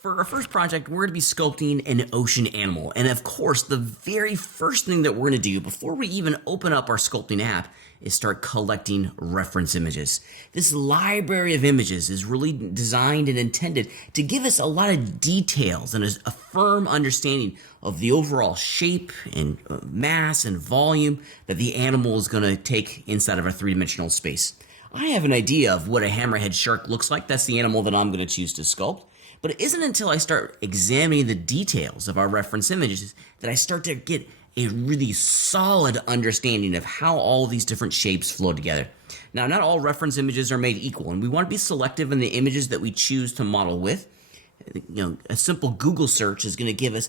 For our first project, we're going to be sculpting an ocean animal. And of course, the very first thing that we're going to do before we even open up our sculpting app is start collecting reference images. This library of images is really designed and intended to give us a lot of details and a firm understanding of the overall shape and mass and volume that the animal is going to take inside of a three-dimensional space. I have an idea of what a hammerhead shark looks like. That's the animal that I'm going to choose to sculpt. But it isn't until I start examining the details of our reference images that I start to get a really solid understanding of how all of these different shapes flow together. Now, not all reference images are made equal, and we want to be selective in the images that we choose to model with. A simple Google search is going to give us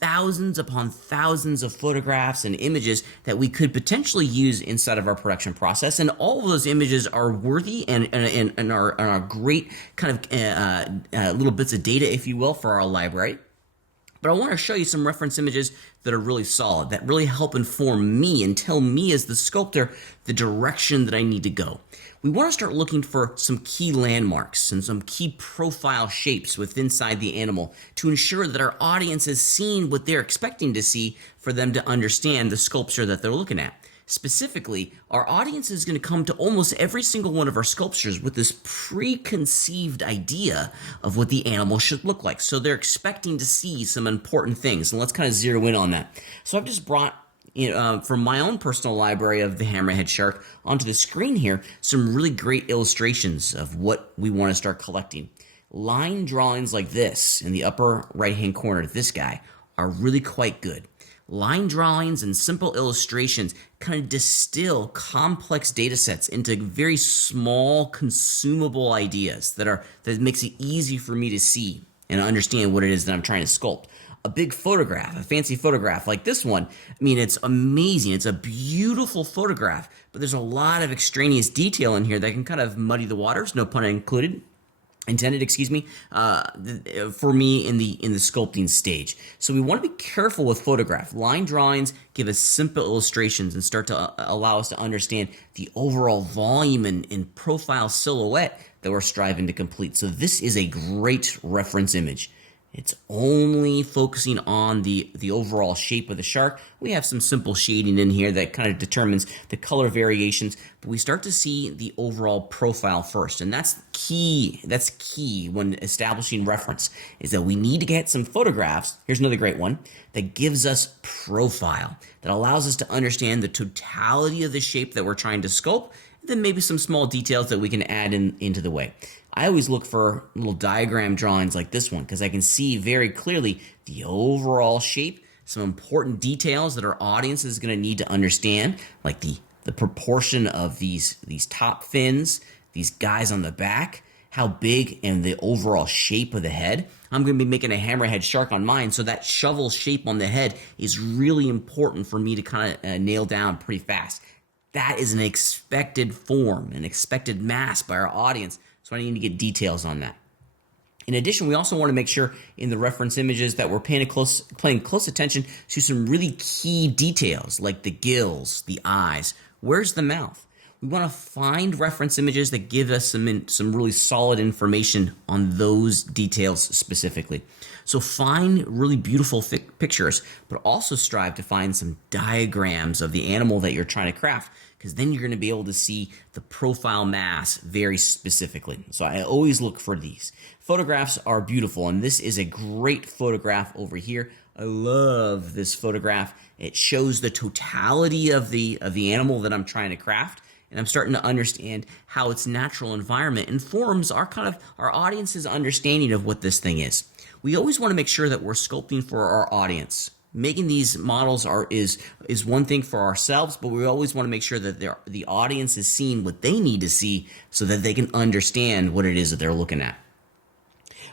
thousands upon thousands of photographs and images that we could potentially use inside of our production process, and all of those images are worthy and are great kind of little bits of data, if you will, for our library. But I want to show you some reference images that are really solid, that really help inform me and tell me as the sculptor the direction that I need to go. We want to start looking for some key landmarks and some key profile shapes inside the animal to ensure that our audience has seen what they're expecting to see for them to understand the sculpture that they're looking at. Specifically, our audience is going to come to almost every single one of our sculptures with this preconceived idea of what the animal should look like. So they're expecting to see some important things, and let's kind of zero in on that. So I've just brought from my own personal library of the hammerhead shark onto the screen here some really great illustrations of what we want to start collecting. Line drawings like this in the upper right-hand corner, this guy, are really quite good. Line drawings and simple illustrations kind of distill complex data sets into very small, consumable ideas that makes it easy for me to see and understand what it is that I'm trying to sculpt. A big photograph, a fancy photograph like this one, I mean, it's amazing. It's a beautiful photograph, but there's a lot of extraneous detail in here that can kind of muddy the waters, no pun intended, excuse me, for me in the sculpting stage. So we want to be careful with photograph. Line drawings give us simple illustrations and start to allow us to understand the overall volume and profile silhouette that we're striving to complete. So this is a great reference image. It's only focusing on the overall shape of the shark. We have some simple shading in here that kind of determines the color variations, but we start to see the overall profile first. And that's key. That's key when establishing reference, is that we need to get some photographs. Here's another great one that gives us profile, that allows us to understand the totality of the shape that we're trying to sculpt, and then maybe some small details that we can add into the way. I always look for little diagram drawings like this one because I can see very clearly the overall shape, some important details that our audience is going to need to understand, like the proportion of these top fins, these guys on the back, how big, and the overall shape of the head. I'm going to be making a hammerhead shark on mine, so that shovel shape on the head is really important for me to kind of nail down pretty fast. That is an expected form, an expected mass by our audience. So I need to get details on that. In addition, we also want to make sure in the reference images that we're paying close attention to some really key details like the gills, the eyes. Where's the mouth? We want to find reference images that give us some really solid information on those details specifically. So find really beautiful pictures, but also strive to find some diagrams of the animal that you're trying to craft, because then you're going to be able to see the profile mass very specifically. So I always look for these. Photographs are beautiful, and this is a great photograph over here. I love this photograph. It shows the totality of the animal that I'm trying to craft, and I'm starting to understand how its natural environment informs our audience's understanding of what this thing is. We always want to make sure that we're sculpting for our audience. Making these models is one thing for ourselves, but we always want to make sure that the audience is seeing what they need to see so that they can understand what it is that they're looking at.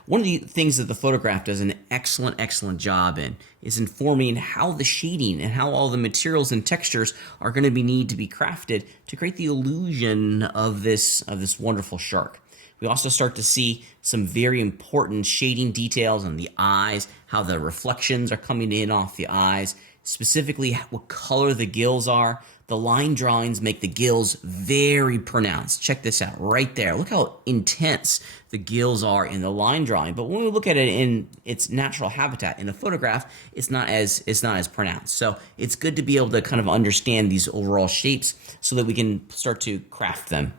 One of the things that the photograph does an excellent job in is informing how the shading and how all the materials and textures are going to need to be crafted to create the illusion of this wonderful shark. We also start to see some very important shading details on the eyes, how the reflections are coming in off the eyes, specifically what color the gills are. The line drawings make the gills very pronounced. Check this out right there. Look how intense the gills are in the line drawing. But when we look at it in its natural habitat in a photograph, it's not as pronounced. So it's good to be able to kind of understand these overall shapes so that we can start to craft them.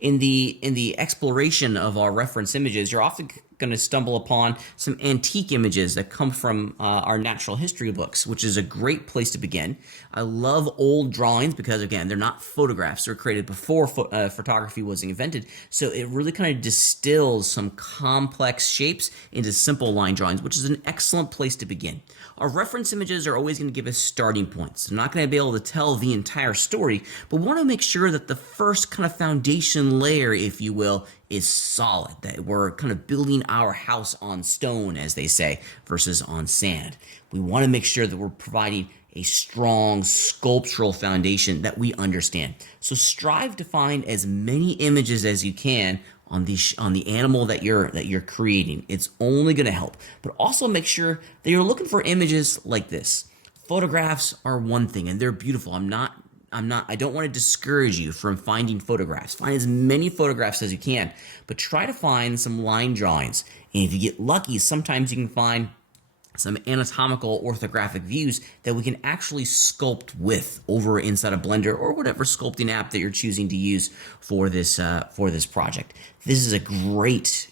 In the exploration of our reference images, you're often going to stumble upon some antique images that come from our natural history books, which is a great place to begin. I love old drawings because, again, they're not photographs. They're created before photography was invented, so it really kind of distills some complex shapes into simple line drawings, which is an excellent place to begin. Our reference images are always going to give us starting points. They're not going to be able to tell the entire story, but we want to make sure that the first kind of foundation layer, if you will, is solid, that we're kind of building our house on stone, as they say, versus on sand. We want to make sure that we're providing a strong sculptural foundation that we understand. So strive to find as many images as you can on the animal that you're creating. It's only going to help. But also make sure that you're looking for images like this. Photographs are one thing, and they're beautiful. I don't want to discourage you from finding photographs. Find as many photographs as you can, but try to find some line drawings. And if you get lucky, sometimes you can find some anatomical orthographic views that we can actually sculpt with over inside a Blender or whatever sculpting app that you're choosing to use for this project. This is a great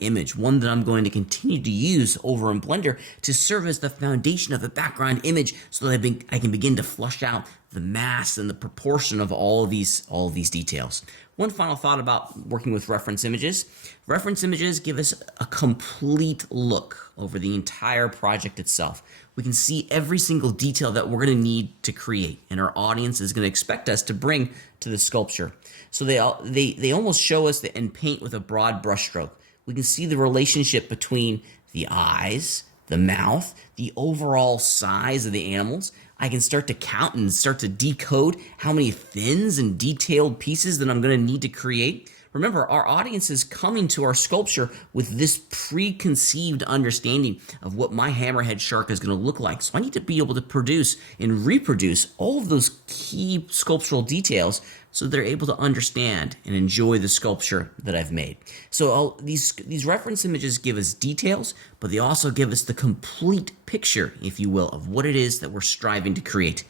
image, one that I'm going to continue to use over in Blender to serve as the foundation of the background image so that I can begin to flush out the mass and the proportion of all of these details. One final thought about working with reference images. Reference images give us a complete look over the entire project itself. We can see every single detail that we're going to need to create, and our audience is going to expect us to bring to the sculpture. So they almost show us and paint with a broad brushstroke. We can see the relationship between the eyes, the mouth, the overall size of the animals. I can start to count and start to decode how many fins and detailed pieces that I'm going to need to create. Remember, our audience is coming to our sculpture with this preconceived understanding of what my hammerhead shark is going to look like. So I need to be able to produce and reproduce all of those key sculptural details so they're able to understand and enjoy the sculpture that I've made. So these reference images give us details, but they also give us the complete picture, if you will, of what it is that we're striving to create.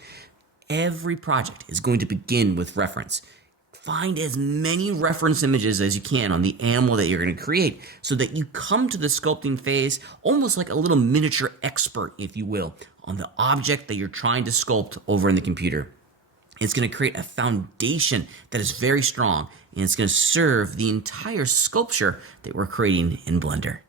Every project is going to begin with reference. Find as many reference images as you can on the animal that you're going to create so that you come to the sculpting phase almost like a little miniature expert, if you will, on the object that you're trying to sculpt over in the computer. It's going to create a foundation that is very strong, and it's going to serve the entire sculpture that we're creating in Blender.